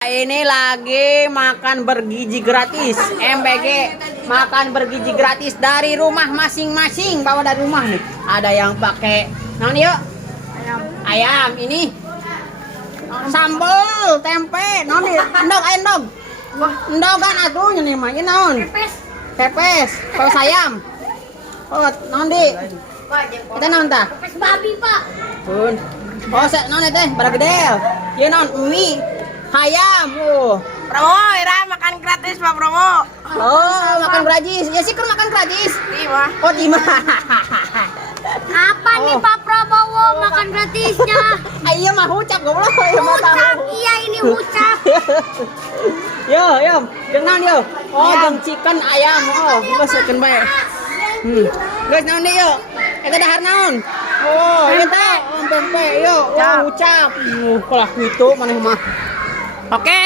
Ini lagi makan bergizi gratis, MBG makan bergizi gratis dari rumah masing-masing, bawa dari rumah nih. Ada yang pakai, nah yuk, ayam ini, sambal, tempe, noni, endog, endogan atuh nih mah, ini naon, pepes, kalau sayam, oh noni, kita naon ta? Pepes babi pak. Pun, oh noni teh, bergedel, ini naon mie. Hayam, Promo, Ira makan gratis Pak Promo. Oh, makan gratis. Ya sih kan makan gratis. Iya. Oh, di mana? Apa nih Pak Prabowo makan gratisnya? Ayo mah ucap goblok. Ayo mah Ucap, tahu. iya ini ucap. Yo, jangan yo. Oh, jang chicken ayam. Oh, geus chicken bae. Guys, naon deui yo? Eta dahar naon? Oh, eta tempe yo. Oh, ucap. Kalah kitu maneh mah. Oke.